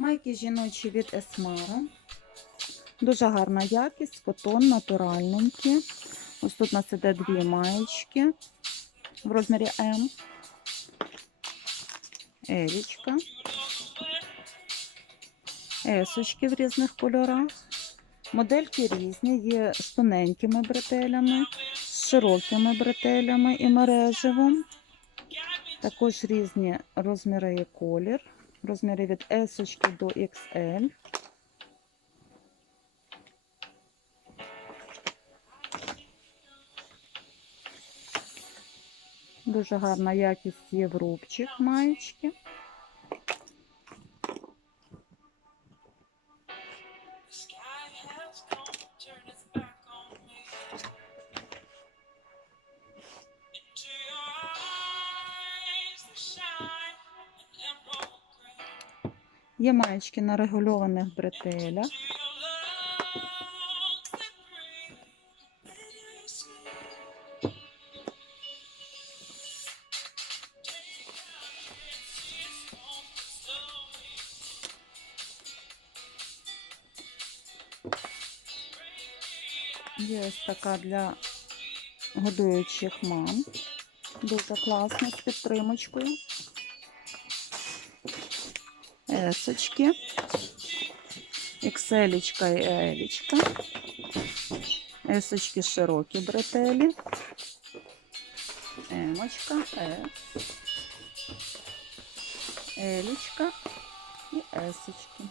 Майки жіночі від Esmara. Дуже гарна якість, котон натуральненькі. Ось тут у нас іде дві маєчки в розмірі М. Елічка. Есочки в різних кольорах. Модельки різні, є з тоненькими бретелями, з широкими бретелями і мережевим. Також різні розміри і колір. Розміри від S до XL. Дуже гарна якість є в рубчик маєчки. Є маєчки на регульованих бретелях. Є ось така для годуючих мам. Дуже класна з підтримочкою. Есочки. Ікселічка і елічка. Есочки широкі бретелі. Емочка, Ес. Елічка і есочки.